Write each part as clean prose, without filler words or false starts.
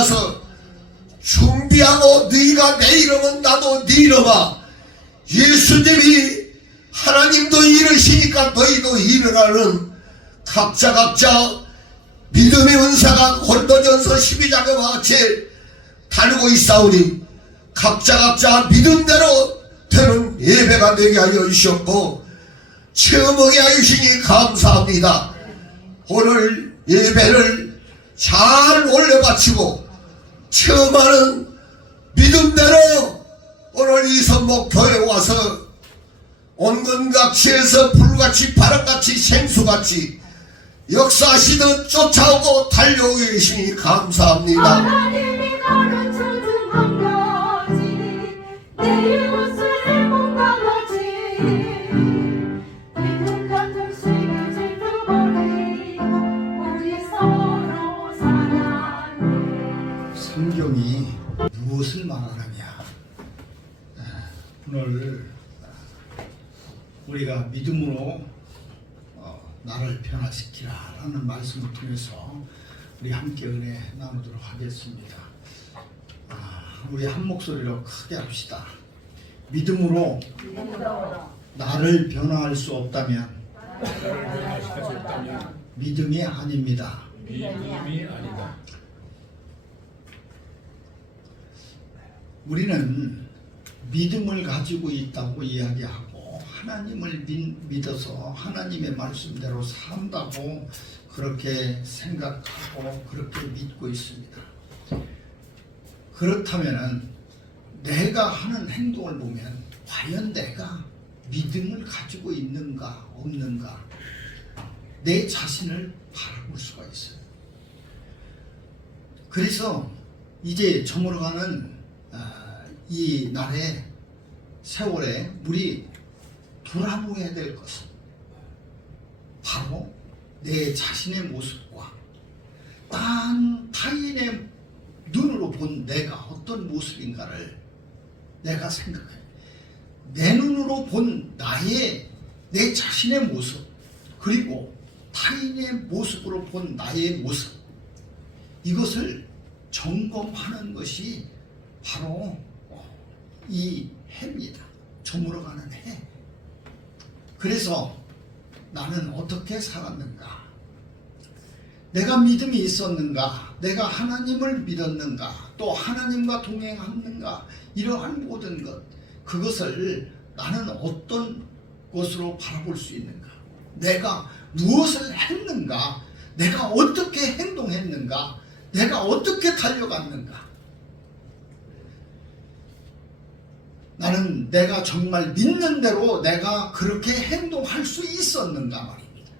와서 준비하고 네가 내 이름은 나도 네 이름아. 예수님이 하나님도 이르시니까 너희도 이르라는 각자 믿음의 은사가 고린도전서 12장과 같이 다루고 있사오니 각자 믿음대로 되는 예배가 되게 하여 주셨고 체험하게 하여 주시니 감사합니다. 오늘 예배를 잘 올려바치고 체험하는 믿음대로 오늘 이 선목교회에 와서 온건같이해서 불같이 바람같이 생수같이 역사하시듯 쫓아오고 달려오고 계시니 감사합니다. 하나님이 가르쳐준 한 가지 내 이웃을 내 몸과 같이 믿음 같은 시기 질투 버리고 우리 서로 사랑해. 성경이 무엇을 말하느냐? 오늘 우리가 믿음으로 나를 변화시키라 라는 말씀을 통해서 우리 함께 은혜 나누도록 하겠습니다. 우리 한 목소리로 크게 합시다. 믿음으로 나를 변화할 수 없다면 믿음이 아닙니다. 우리는 믿음을 가지고 있다고 이야기하고 하나님을 믿어서 하나님의 말씀대로 산다고 그렇게 생각하고 그렇게 믿고 있습니다. 그렇다면 내가 하는 행동을 보면 과연 내가 믿음을 가지고 있는가 없는가 내 자신을 바라볼 수가 있어요. 그래서 이제 저물어가는 이 날에 세월에 우리 돌아보아야 될 것은 바로 내 자신의 모습과 타인의 눈으로 본 내가 어떤 모습인가를 내가 생각해. 내 눈으로 본 내 자신의 모습 그리고 타인의 모습으로 본 나의 모습 이것을 점검하는 것이 바로 이 해입니다. 저물어가는 해. 그래서 나는 어떻게 살았는가? 내가 믿음이 있었는가? 내가 하나님을 믿었는가? 또 하나님과 동행했는가? 이러한 모든 것 그것을 나는 어떤 것으로 바라볼 수 있는가? 내가 무엇을 했는가? 내가 어떻게 행동했는가? 내가 어떻게 달려갔는가? 나는 내가 정말 믿는 대로 내가 그렇게 행동할 수 있었는가 말입니다.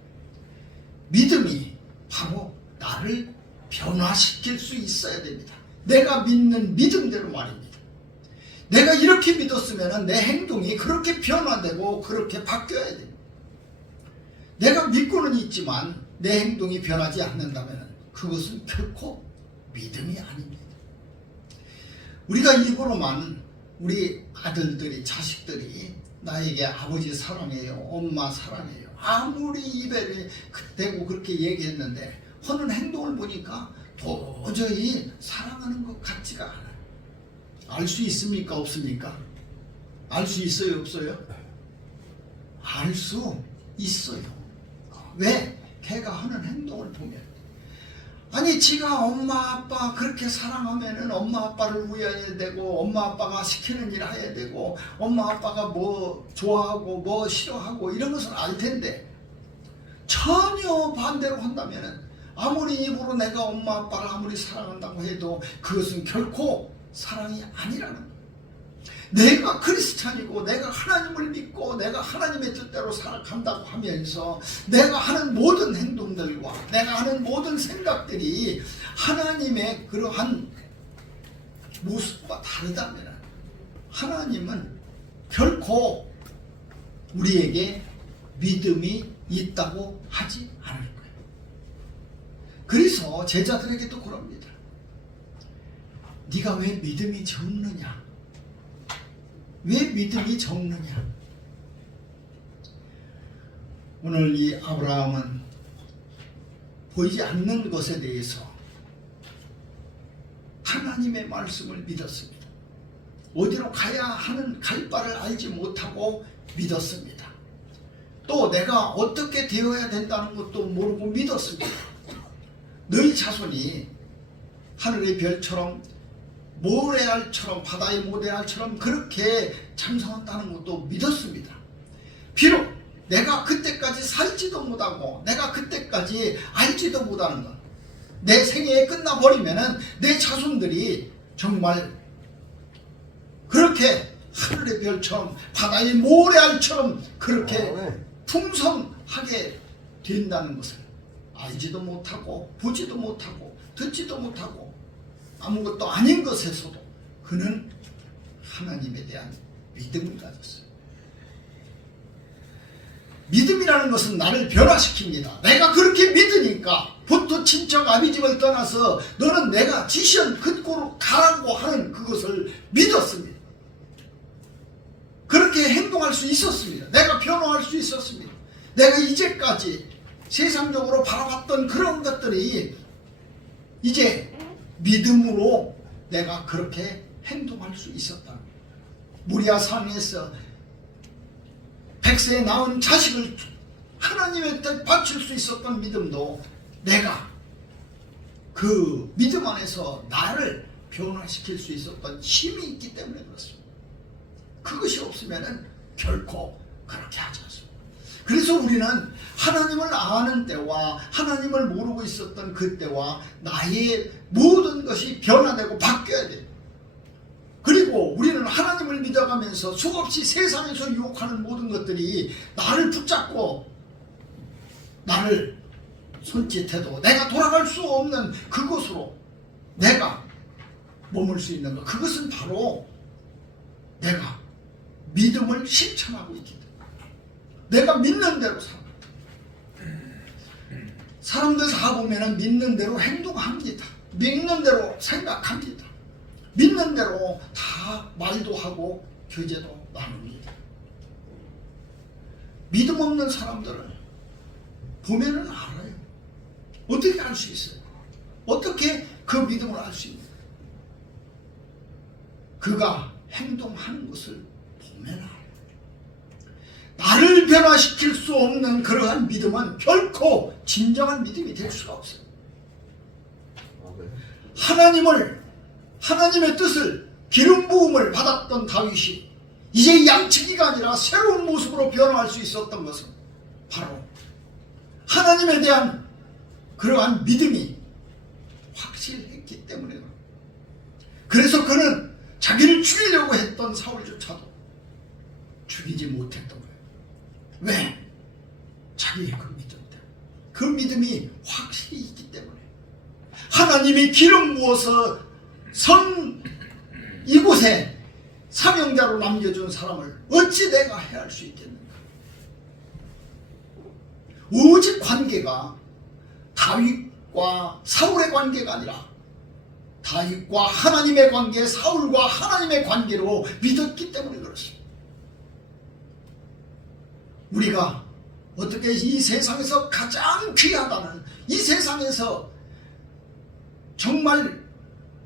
믿음이 바로 나를 변화시킬 수 있어야 됩니다. 내가 믿는 믿음대로 말입니다. 내가 이렇게 믿었으면 내 행동이 그렇게 변화되고 그렇게 바뀌어야 됩니다. 내가 믿고는 있지만 내 행동이 변하지 않는다면 그것은 결코 믿음이 아닙니다. 우리가 입으로만 우리 아들들이 자식들이 나에게 아버지 사랑해요 엄마 사랑해요 아무리 입에 대고 그렇게 얘기했는데 하는 행동을 보니까 도저히 사랑하는 것 같지가 않아요. 알 수 있습니까 없습니까? 알 수 있어요 없어요? 알 수 있어요. 왜? 걔가 하는 행동을 보면 아니 지가 엄마 아빠 그렇게 사랑하면은 엄마 아빠를 위해야 되고 엄마 아빠가 시키는 일 해야 되고 엄마 아빠가 뭐 좋아하고 뭐 싫어하고 이런 것을 알 텐데 전혀 반대로 한다면은 아무리 입으로 내가 엄마 아빠를 아무리 사랑한다고 해도 그것은 결코 사랑이 아니라는 거예요. 내가 크리스찬이고 내가 하나님을 믿고 내가 하나님의 뜻대로 살아간다고 하면서 내가 하는 모든 행동들과 내가 하는 모든 생각들이 하나님의 그러한 모습과 다르다면 하나님은 결코 우리에게 믿음이 있다고 하지 않을 거예요. 그래서 제자들에게도 그럽니다. 네가 왜 믿음이 적느냐? 왜 믿음이 적느냐? 오늘 이 아브라함은 보이지 않는 것에 대해서 하나님의 말씀을 믿었습니다. 어디로 가야 하는 갈 바를 알지 못하고 믿었습니다. 또 내가 어떻게 되어야 된다는 것도 모르고 믿었습니다. 너희 자손이 하늘의 별처럼 모래알처럼 바다의 모래알처럼 그렇게 장성한다는 것도 믿었습니다. 비록 내가 그때까지 살지도 못하고 내가 그때까지 알지도 못하는 것, 내 생애에 끝나버리면은 내 자손들이 정말 그렇게 하늘의 별처럼 바다의 모래알처럼 그렇게 풍성하게 된다는 것을 알지도 못하고 보지도 못하고 듣지도 못하고 아무것도 아닌 것에서도 그는 하나님에 대한 믿음을 가졌어요. 믿음이라는 것은 나를 변화시킵니다. 내가 그렇게 믿으니까 부터 친척 아비집을 떠나서 너는 내가 지시한 그곳으로 가라고 하는 그것을 믿었습니다. 그렇게 행동할 수 있었습니다. 내가 변화할 수 있었습니다. 내가 이제까지 세상적으로 바라봤던 그런 것들이 이제 믿음으로 내가 그렇게 행동할 수 있었다. 무리아 산에서 100세에 낳은 자식을 하나님한테 바칠 수 있었던 믿음도 내가 그 믿음 안에서 나를 변화시킬 수 있었던 힘이 있기 때문에 그렇습니다. 그것이 없으면 결코 그렇게 하지 않습니다. 그래서 우리는 하나님을 아는 때와 하나님을 모르고 있었던 그때와 나의 모든 것이 변화되고 바뀌어야 돼요. 그리고 우리는 하나님을 믿어가면서 수없이 세상에서 유혹하는 모든 것들이 나를 붙잡고 나를 손짓해도 내가 돌아갈 수 없는 그곳으로 내가 머물 수 있는 것, 그것은 바로 내가 믿음을 실천하고 있기 때문에 내가 믿는 대로 살아. 사람들 다 보면 믿는 대로 행동합니다. 믿는 대로 생각합니다. 믿는 대로 다 말도 하고 교제도 나눕니다. 믿음 없는 사람들을 보면은 알아요. 어떻게 알 수 있어요? 어떻게 그 믿음을 알 수 있는? 그가 행동하는 것을 보면 알아요. 나를 변화시킬 수 없는 그러한 믿음은 결코 진정한 믿음이 될 수가 없어요. 하나님의 뜻을 기름 부음을 받았던 다윗이 이제 양치기가 아니라 새로운 모습으로 변화할 수 있었던 것은 바로 하나님에 대한 그러한 믿음이 확실했기 때문에 그래서 그는 자기를 죽이려고 했던 사울조차도 죽이지 못했던 거예요. 왜? 자기의 그 믿음 때문에. 그 믿음이 확실히 있기 때문에 하나님이 기름 부어서 선 이곳에 사명자로 남겨준 사람을 어찌 내가 해할 수 있겠는가? 오직 관계가 다윗과 사울의 관계가 아니라 다윗과 하나님의 관계, 사울과 하나님의 관계로 믿었기 때문에 그렇습니다. 우리가 어떻게 이 세상에서 가장 귀하다는, 이 세상에서 정말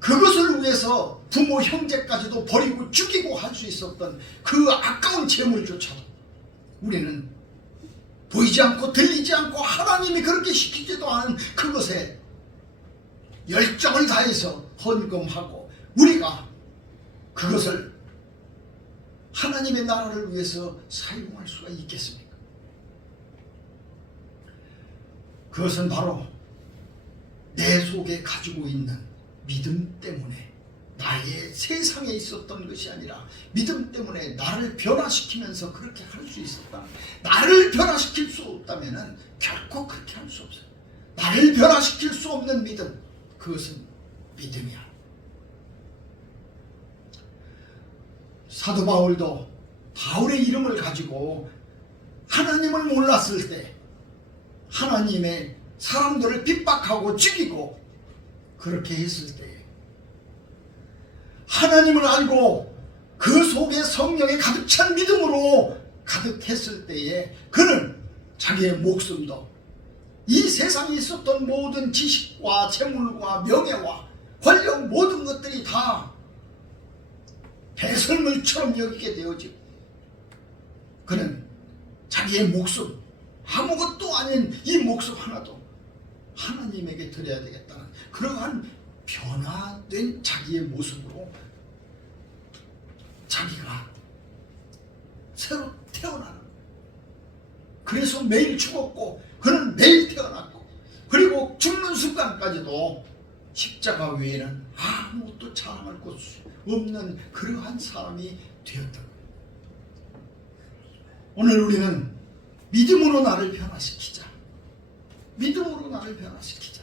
그것을 위해서 부모 형제까지도 버리고 죽이고 할 수 있었던 그 아까운 재물조차도 우리는 보이지 않고 들리지 않고 하나님이 그렇게 시키지도 않은 그것에 열정을 다해서 헌금하고 우리가 그것을 하나님의 나라를 위해서 사용할 수가 있겠습니까? 그것은 바로 내 속에 가지고 있는 믿음 때문에, 나의 세상에 있었던 것이 아니라 믿음 때문에 나를 변화시키면서 그렇게 할 수 있었다. 나를 변화시킬 수 없다면 결코 그렇게 할 수 없어요. 나를 변화시킬 수 없는 믿음, 그것은 믿음이야. 사도 바울도 바울의 이름을 가지고 하나님을 몰랐을 때 하나님의 사람들을 핍박하고 죽이고 그렇게 했을 때 하나님을 알고 그 속에 성령에 가득 찬 믿음으로 가득했을 때에 그는 자기의 목숨도 이 세상에 있었던 모든 지식과 재물과 명예와 권력 모든 것들이 다 배설물처럼 여기게 되어지고 그는 자기의 목숨 아무것도 아닌 이 목숨 하나도 하나님에게 드려야 되겠다는 그러한 변화된 자기의 모습으로 자기가 새로 태어나는 그래서 매일 죽었고 그는 매일 태어났고 그리고 죽는 순간까지도 십자가 외에는 아무것도 자랑할 것 없는 그러한 사람이 되었다. 오늘 우리는 믿음으로 나를 변화시키자. 믿음으로 나를 변화시키자.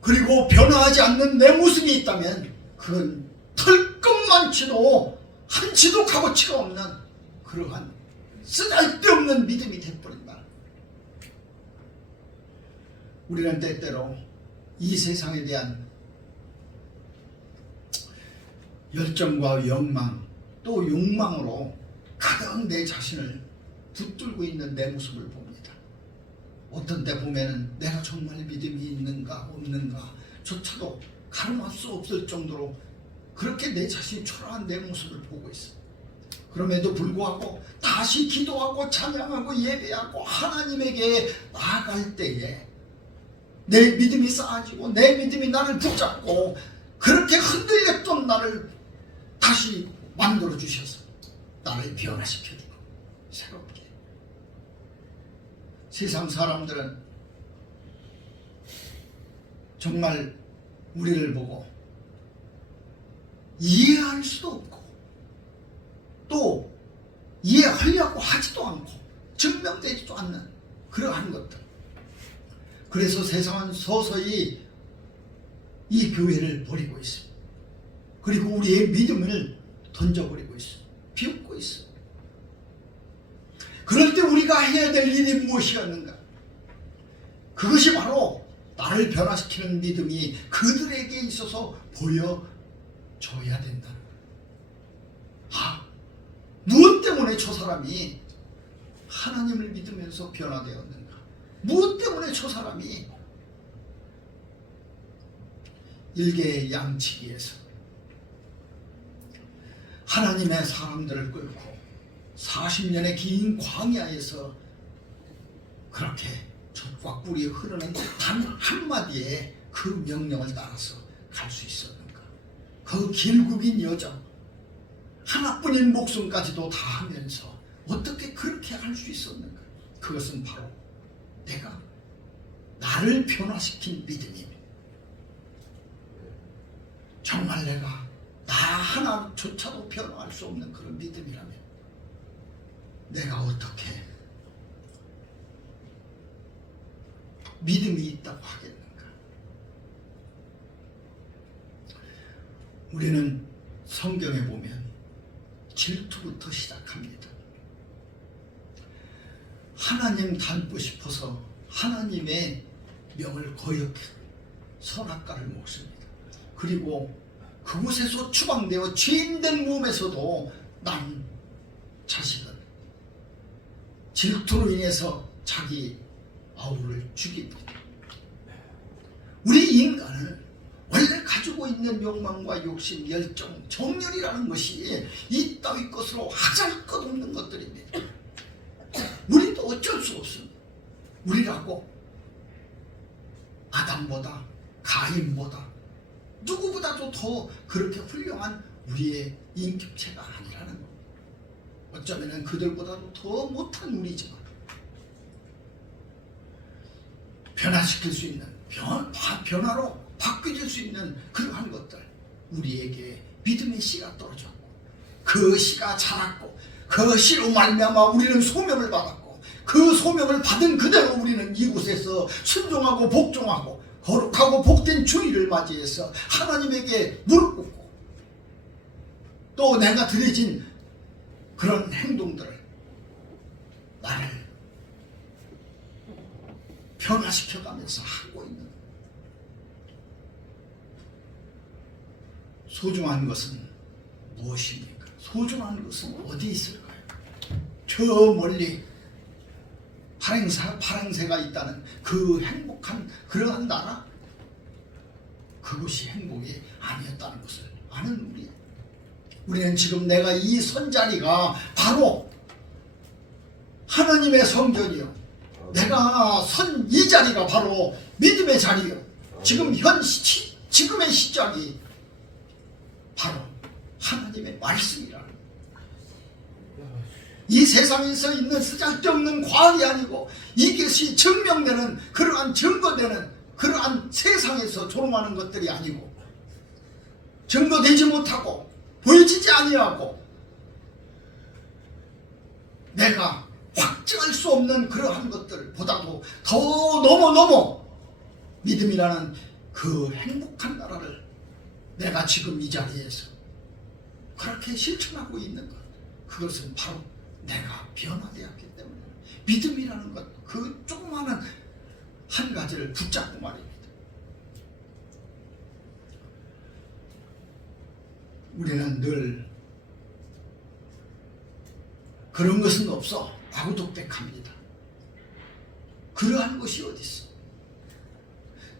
그리고 변화하지 않는 내 모습이 있다면 그건 털끝만치도 한치도 값어치가 없는 그러한 쓰잘데없는 믿음이 돼버린다. 우리는 때때로 이 세상에 대한 열정과 욕망 또 욕망으로 가득 내 자신을 붙들고 있는 내 모습을 봅니다. 어떤 때 보면은 내가 정말 믿음이 있는가 없는가 조차도 가늠할 수 없을 정도로 그렇게 내 자신이 초라한 내 모습을 보고 있어. 그럼에도 불구하고 다시 기도하고 찬양하고 예배하고 하나님에게 나아갈 때에 내 믿음이 쌓아지고 내 믿음이 나를 붙잡고 그렇게 흔들렸던 나를 다시 만들어 주셔서 나를 변화시켜주고 새롭게. 세상 사람들은 정말 우리를 보고 이해할 수도 없고 또 이해하려고 하지도 않고 증명되지도 않는 그러한 것들. 그래서 세상은 서서히 이 교회를 버리고 있습니다. 그리고 우리의 믿음을 던져버리고 있어. 비웃고 있어. 그럴 때 우리가 해야 될 일이 무엇이었는가? 그것이 바로 나를 변화시키는 믿음이 그들에게 있어서 보여줘야 된다. 무엇 때문에 저 사람이 하나님을 믿으면서 변화되었는가? 무엇 때문에 저 사람이 일개 양치기에서 하나님의 사람들을 끌고 40년의 긴 광야에서 그렇게 젖과 꿀이 흐르는 단 한마디의 그 명령을 따라서 갈 수 있었는가? 그 길국인 여정 하나뿐인 목숨까지도 다 하면서 어떻게 그렇게 할 수 있었는가? 그것은 바로 내가 나를 변화시킨 믿음입니다. 정말 내가 나 하나조차도 변화할 수 없는 그런 믿음이라면 내가 어떻게 믿음이 있다고 하겠는가? 우리는 성경에 보면 질투부터 시작합니다. 하나님 닮고 싶어서 하나님의 명을 거역해 선악과를 먹습니다. 그리고 그곳에서 추방되어 죄인된 몸에서도 난 자식은 질투로 인해서 자기 아우를 죽입니다. 우리 인간은 원래 가지고 있는 욕망과 욕심, 열정, 정열이라는 것이 이 따위 것으로 하잘 것 없는 것들입니다. 우리도 어쩔 수 없습니다. 우리라고 아담보다 가인보다 누구보다도 더 그렇게 훌륭한 우리의 인격체가 아니라는 것. 어쩌면 그들보다도 더 못한 우리지만 변화시킬 수 있는 변화로 바뀌어질 수 있는 그러한 것들 우리에게 믿음의 씨가 떨어졌고 그 씨가 자랐고 그 씨로 말미암아 우리는 소명을 받았고 그 소명을 받은 그대로 우리는 이곳에서 순종하고 복종하고 거룩하고 복된 주일을 맞이해서 하나님에게 무릎 꿇고 또 내가 드려진 그런 행동들을 나를 변화시켜가면서 하고 있는 소중한 것은 무엇입니까? 소중한 것은 어디 있을까요? 저 멀리 파랑새가 있다는 그 행복한 그러한 나라? 그것이 행복이 아니었다는 것을 아는 우리는 지금 내가 이 선자리가 바로 하나님의 성전이요, 내가 선 이 자리가 바로 믿음의 자리요, 지금의 시작이 바로 하나님의 말씀이라는 거예요. 이 세상에서 있는 쓰잘데없는 과학이 아니고 이것이 증명되는, 그러한 증거되는, 그러한 세상에서 조롱하는 것들이 아니고, 증거되지 못하고 보여지지 아니하고 내가 확증할 수 없는 그러한 것들보다도 더 너무 믿음이라는 그 행복한 나라를 내가 지금 이 자리에서 그렇게 실천하고 있는 것, 그것은 바로 내가 변화되었기 때문에 믿음이라는 것, 그 조그마한 한 가지를 붙잡고 말입니다. 우리는 늘 그런 것은 없어 라고 독백합니다. 그러한 것이 어디 있어?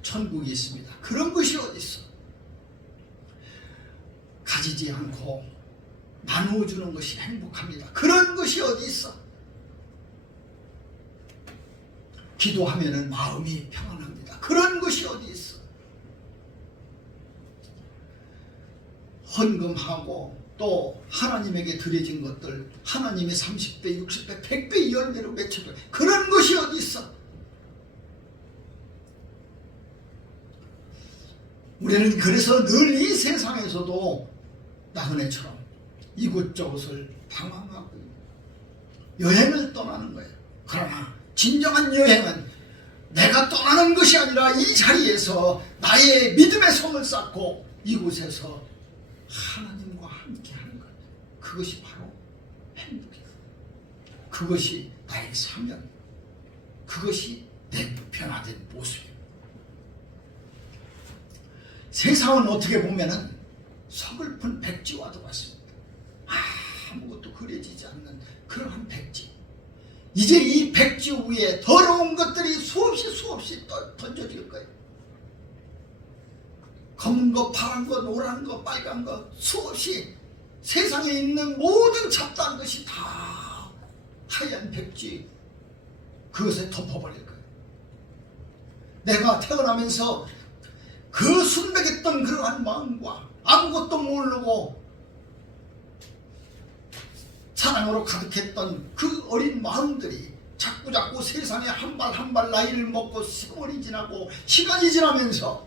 천국이 있습니다. 그런 것이 어디 있어? 가지지 않고 나누어 주는 것이 행복합니다. 그런 것이 어디 있어? 기도하면은 마음이 평안합니다. 그런 것이 어디 있어? 헌금하고 또 하나님에게 드려진 것들, 하나님이 30배, 60배, 100배 열매로 맺혀줘. 그런 것이 어디 있어? 우리는 그래서 늘 이 세상에서도 나그네처럼 이곳저곳을 방황하고 여행을 떠나는 거예요. 그러나 진정한 여행은 내가 떠나는 것이 아니라 이 자리에서 나의 믿음의 성을 쌓고 이곳에서 하나님과 함께 하는 것, 그것이 바로 행복이다. 그것이 나의 사명, 그것이 내 변화된 모습이다. 세상은 어떻게 보면은 서글픈 백지와도 같습니다. 아무것도 그려지지 않는 그러한 백지. 이제 이 백지 위에 더러운 것들이 수없이 던져질 거예요. 검은 거, 파란 거, 노란 거, 빨간 거, 수없이 세상에 있는 모든 잡다한 것이 다 하얀 백지, 그것에 덮어버릴 거예요. 내가 태어나면서 그 순백했던 그러한 마음과 아무것도 모르고 사랑으로 가득했던 그 어린 마음들이 자꾸자꾸 세상에 한 발 한 발 나이를 먹고 세월이 지나고 시간이 지나면서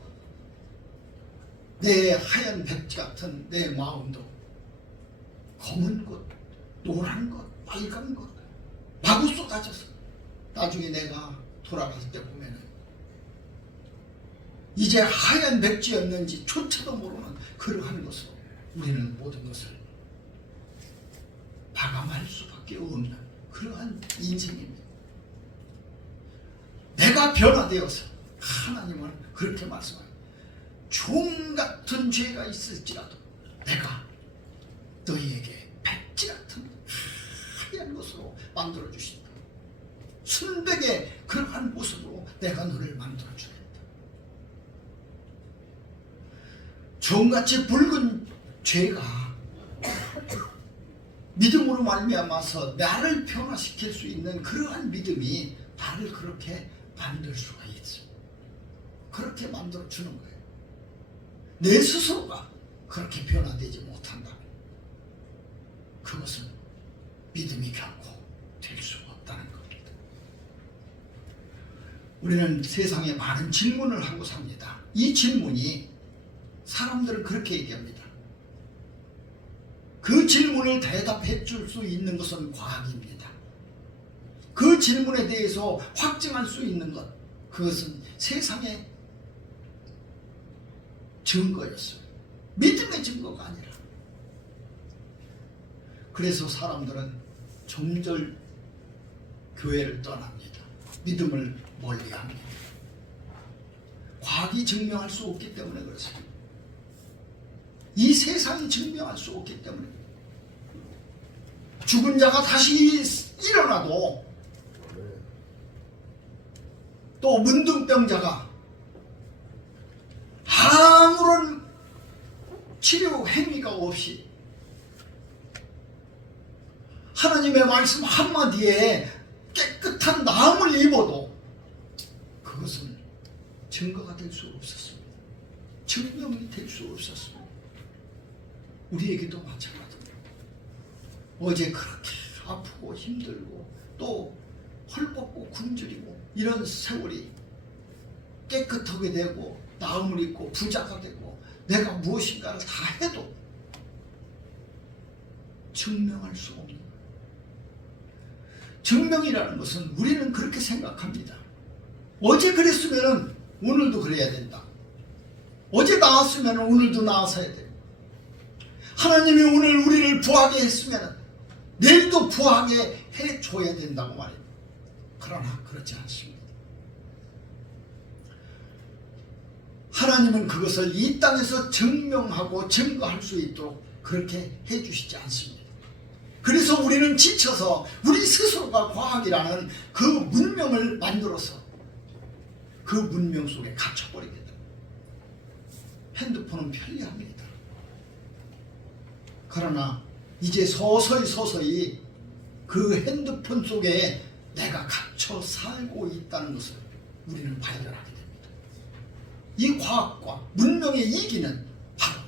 내 하얀 백지 같은 내 마음도 검은 것, 노란 것, 빨간 것 마구 쏟아져서 나중에 내가 돌아갔을 때 보면은 이제 하얀 백지였는지 조차도 모르는 그러한 것으로 우리는 모든 것을 마감할 수밖에 없는 그러한 인생입니다. 내가 변화되어서 하나님은 그렇게 말씀합니다. 종 같은 죄가 있을지라도 내가 너희에게 백지 같은 하얀 것으로 만들어 주신다. 순백의 그러한 모습으로 내가 너를 만들어 주겠다. 종같이 붉은 죄가 믿음으로 말미암아서 나를 변화시킬 수 있는 그러한 믿음이 나를 그렇게 만들 수가 있어. 그렇게 만들어 주는 거예요. 내 스스로가 그렇게 변화되지 못한다. 그것은 믿음이 결코 될 수가 없다는 겁니다. 우리는 세상에 많은 질문을 하고 삽니다. 이 질문이 사람들은 그렇게 얘기합니다. 그 질문을 대답해 줄 수 있는 것은 과학입니다. 그 질문에 대해서 확증할 수 있는 것, 그것은 세상의 증거였어요. 믿음의 증거가 아니라. 그래서 사람들은 점점 교회를 떠납니다. 믿음을 멀리합니다. 과학이 증명할 수 없기 때문에 그렇습니다. 이 세상이 증명할 수 없기 때문에 죽은 자가 다시 일어나도 또 문둥병자가 아무런 치료 행위가 없이 하나님의 말씀 한마디에 깨끗한 나음을 입어도 그것은 증거가 될 수 없었습니다. 증명이 될 수 없었습니다. 우리에게도 마찬가지입니다. 어제 그렇게 아프고 힘들고 또 헐벗고 굶주리고 이런 세월이 깨끗하게 되고 나음을 입고 부자가 되고 내가 무엇인가를 다 해도 증명할 수 없는 거예요. 증명이라는 것은 우리는 그렇게 생각합니다. 어제 그랬으면 오늘도 그래야 된다. 어제 나았으면 오늘도 나아서야 돼. 하나님이 오늘 우리를 부하게 했으면 내일도 부하게 해줘야 된다고 말해요. 그러나 그렇지 않습니다. 하나님은 그것을 이 땅에서 증명하고 증거할 수 있도록 그렇게 해주시지 않습니다. 그래서 우리는 지쳐서 우리 스스로가 과학이라는 그 문명을 만들어서 그 문명 속에 갇혀버리게 됩니다. 핸드폰은 편리합니다. 그러나 이제 서서히 그 핸드폰 속에 내가 갇혀 살고 있다는 것을 우리는 발견하게 됩니다. 이 과학과 문명의 이기는 바로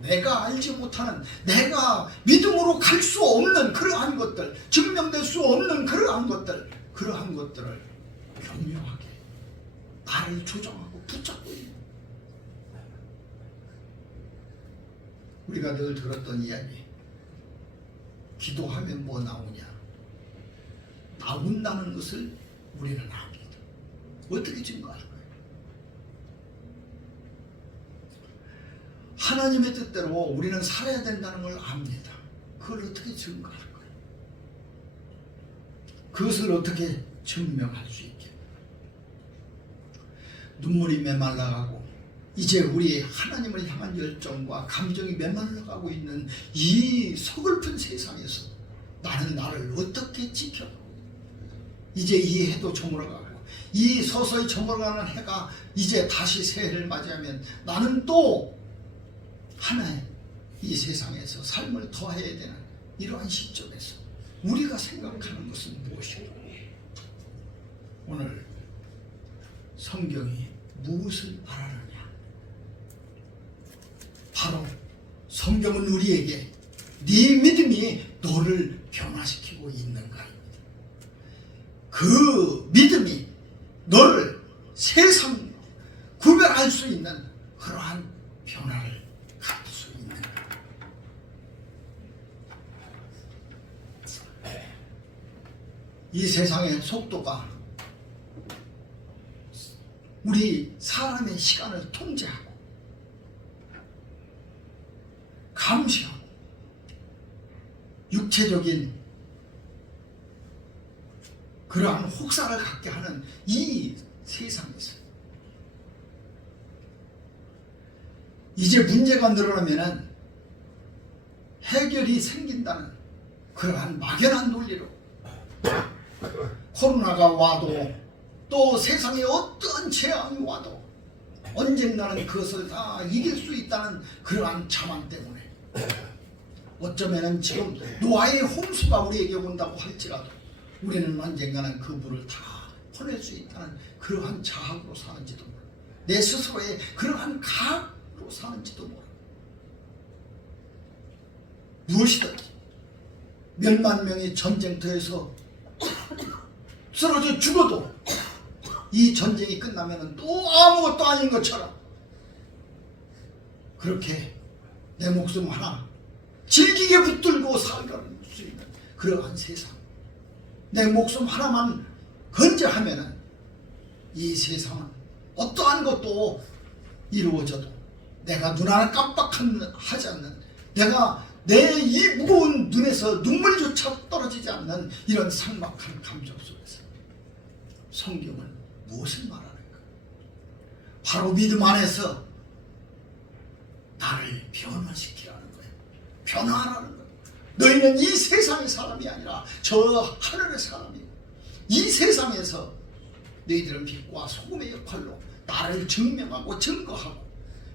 내가 알지 못하는, 내가 믿음으로 갈 수 없는 그러한 것들, 증명될 수 없는 그러한 것들을 교묘하게 나를 조정하고 붙잡고 있는, 우리가 늘 들었던 이야기, 기도하면 뭐 나오냐? 나온다는 것을 우리는 압니다. 어떻게 증거할 거예요? 하나님의 뜻대로 우리는 살아야 된다는 걸 압니다. 그걸 어떻게 증거할 거예요? 그것을 어떻게 증명할 수 있게? 눈물이 메말라가고 이제 우리 하나님을 향한 열정과 감정이 메말라가고 있는 이 서글픈 세상에서 나는 나를 어떻게 지켜가고, 이제 이 해도 저물어가고 이 서서히 저물어가는 해가 이제 다시 새해를 맞이하면 나는 또 하나의 이 세상에서 삶을 더해야 되는 이러한 시점에서 우리가 생각하는 것은 무엇인가? 오늘 성경이 무엇을 말하느냐? 바로 성경은 우리에게 네 믿음이 너를 변화시키고 있는가입니다. 그 믿음이 너를 세상 구별할 수 있는 그러한 변화를 갖을 수 있는가? 이 세상의 속도가 우리 사람의 시간을 통제하고 감시하고 육체적인 그러한 혹사를 갖게 하는 이 세상에서 이제 문제가 늘어나면 해결이 생긴다는 그러한 막연한 논리로 코로나가 와도 또 세상에 어떤 재앙이 와도 언젠가는 그것을 다 이길 수 있다는 그러한 자만 때문에 어쩌면 지금 노아의 홍수가 우리에게 온다고 할지라도 우리는 언젠가는 그 물을 다 퍼낼 수 있다는 그러한 자학으로 사는지도 몰라. 내 스스로의 그러한 가학으로 사는지도 몰라. 무엇이든지 몇만 명이 전쟁터에서 쓰러져 죽어도 이 전쟁이 끝나면 또 아무것도 아닌 것처럼 그렇게 내 목숨 하나 질기게 붙들고 살갈 수 있는 그러한 세상, 내 목숨 하나만 건재하면 이 세상은 어떠한 것도 이루어져도 내가 눈 하나 깜빡하지 않는, 내가 내 이 무거운 눈에서 눈물조차 떨어지지 않는 이런 삭막한 감정 속에서 성경은 무엇을 말하는가? 바로 믿음 안에서 나를 변화시키라는 거예요. 변화하라는 거예요. 너희는 이 세상의 사람이 아니라 저 하늘의 사람이에요. 이 세상에서 너희들은 빛과 소금의 역할로 나를 증명하고 증거하고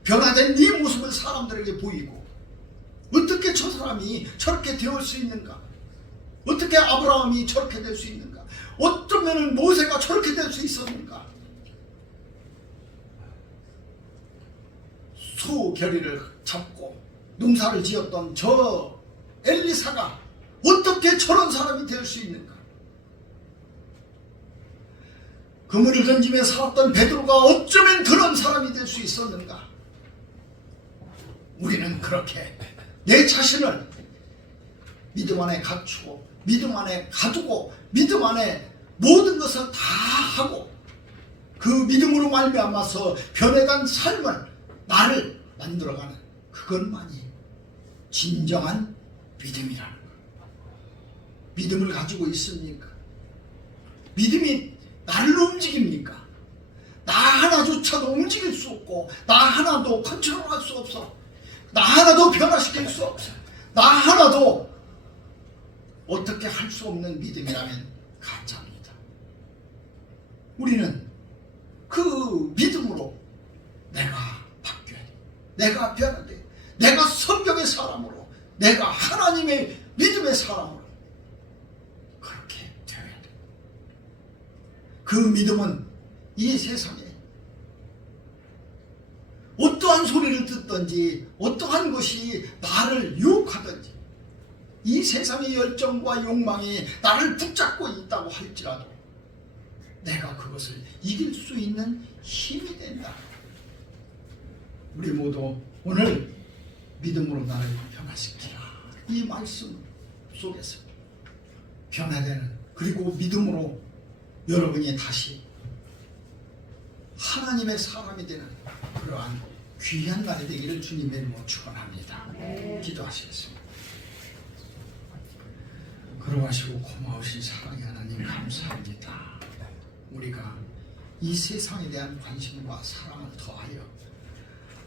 변화된 네 모습을 사람들에게 보이고, 어떻게 저 사람이 저렇게 되올 수 있는가? 어떻게 아브라함이 저렇게 될 수 있는가? 어쩌면 모세가 저렇게 될 수 있었는가? 수결의를 잡고 농사를 지었던 저 엘리사가 어떻게 저런 사람이 될 수 있는가? 그물을 던지며 살았던 베드로가 어쩌면 그런 사람이 될 수 있었는가? 우리는 그렇게 내 자신을 믿음 안에 갖추고, 믿음 안에 가두고, 믿음 안에 모든 것을 다 하고, 그 믿음으로 말미암아서 변해간 삶을, 나를 만들어가는 그것만이 진정한 믿음이라는 것. 믿음을 가지고 있습니까? 믿음이 나를 움직입니까? 나 하나조차도 움직일 수 없고, 나 하나도 컨트롤할 수 없어. 나 하나도 변화시킬 수 없어. 나 하나도 어떻게 할 수 없는 믿음이라면 가짜입니다. 우리는 그 믿음으로 내가 바뀌어야 돼. 내가 변화돼야 돼. 내가 성경의 사람으로, 내가 하나님의 믿음의 사람으로 그렇게 되어야 돼. 그 믿음은 이 세상에 어떠한 소리를 듣든지, 어떠한 것이 나를 유혹하든지, 이 세상의 열정과 욕망이 나를 붙잡고 있다고 할지라도 내가 그것을 이길 수 있는 힘이 된다. 우리 모두 오늘 믿음으로 나를 변화시키라, 이 말씀 속에서 변화되는, 그리고 믿음으로 여러분이 다시 하나님의 사람이 되는 그러한 귀한 날이 되기를 주님의 이름으로 축원합니다. 기도하시겠습니다. 그러하시고 고마우신 사랑의 하나님, 감사합니다. 우리가 이 세상에 대한 관심과 사랑을 더하여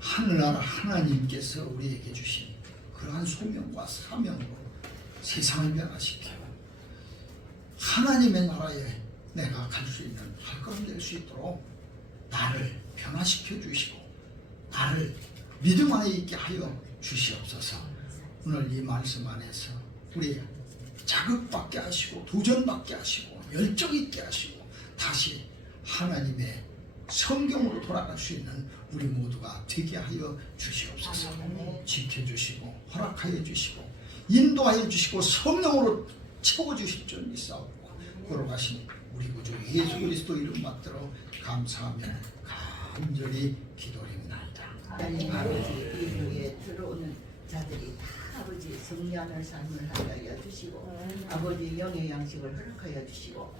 하늘나라 하나님께서 우리에게 주신 그러한 소명과 사명으로 세상을 변화시켜 하나님의 나라에 내가 갈 수 있는 발걸음 될 수 있도록 나를 변화시켜 주시고, 나를 믿음 안에 있게 하여 주시옵소서. 오늘 이 말씀 안에서 우리 자극받게 하시고, 도전받게 하시고, 열정 있게 하시고, 다시 하나님의 성경으로 돌아갈 수 있는 우리 모두가 되게 하여 주시옵소서. 지켜주시고 허락하여 주시고 인도하여 주시고 성령으로 채워주실 줄 믿사옵고, 걸어가신 우리 구주 예수 그리스도 이름 받들어 감사하며 간절히 기도드립니다. 하나님 아버지, 이 교회에 들어오는 자들이 다 아버지 성령을 삶을 하여 주시고, 아버지 영의 양식을 허락하여 주시고,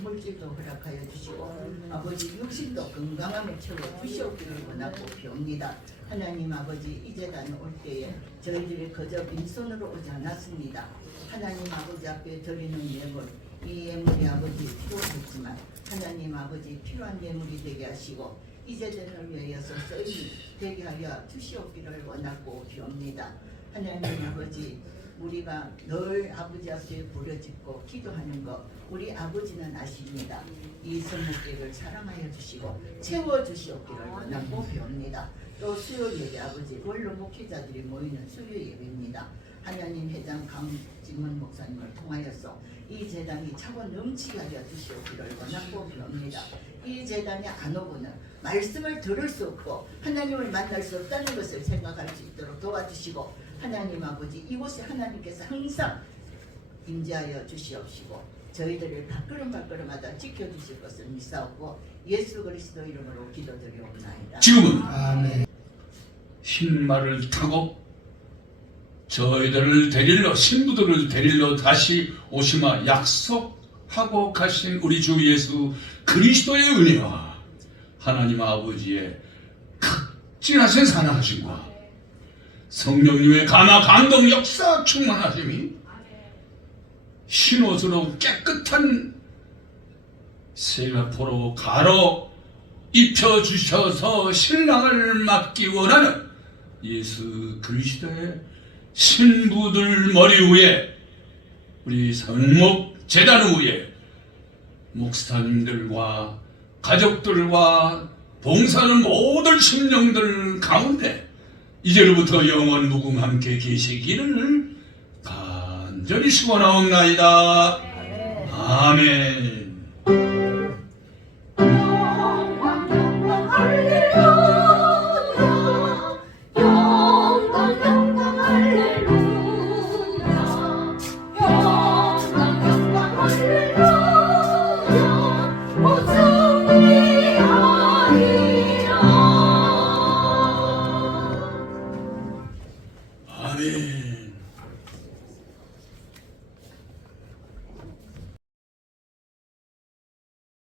물질도 허락하여 주시고, 아버지 육신도 건강함을 채워 주시옵기를 원하고 비옵니다. 하나님 아버지, 이 재단에 올 때에 저희들이 그저 빈손으로 오지 않았습니다. 하나님 아버지 앞에 드리는 예물, 이 예물이 아버지 필요했지만 하나님 아버지 필요한 예물이 되게 하시고, 이 재단을 위하여서 쓰임이 되게 하여 주시옵기를 원하고 비옵니다. 하나님 아버지, 우리가 늘 아버지 앞에 부르짖고 기도하는 것 우리 아버지는 아십니다. 이 선목들을 사랑하여 주시고 채워주시옵기를 원하고 비옵니다. 또 수요 예배 아버지, 원로 목회자들이 모이는 수요 예배입니다. 하나님 회장 강진문 목사님을 통하여서 이 재단이 차고 넘치게 하여 주시옵기를 원하고 비옵니다. 이 재단에 안 오고는 말씀을 들을 수 없고 하나님을 만날 수 없다는 것을 생각할 수 있도록 도와주시고, 하나님 아버지, 이곳에 하나님께서 항상 임재하여 주시옵시고 저희들을 발걸음마다 지켜주실 것을 믿사옵고 예수 그리스도 이름으로 기도드리옵나이다. 지금은 아멘. 흰 말을 타고 저희들을 데리러, 신부들을 데리러 다시 오시마 약속하고 가신 우리 주 예수 그리스도의 은혜와 하나님 아버지의 극진하신 사랑하심과 성령님의 감화 감동 역사 충만하심이 흰옷으로 깨끗한 세마포로 가로 입혀주셔서 신랑을 맡기 원하는 예수 그리스도의 신부들 머리 위에, 우리 성목 재단 위에 목사님들과 가족들과 봉사하는 모든 심령들 가운데 이제로부터 영원 무궁 함께 계시기를 간절히 축원하옵나이다. 아멘.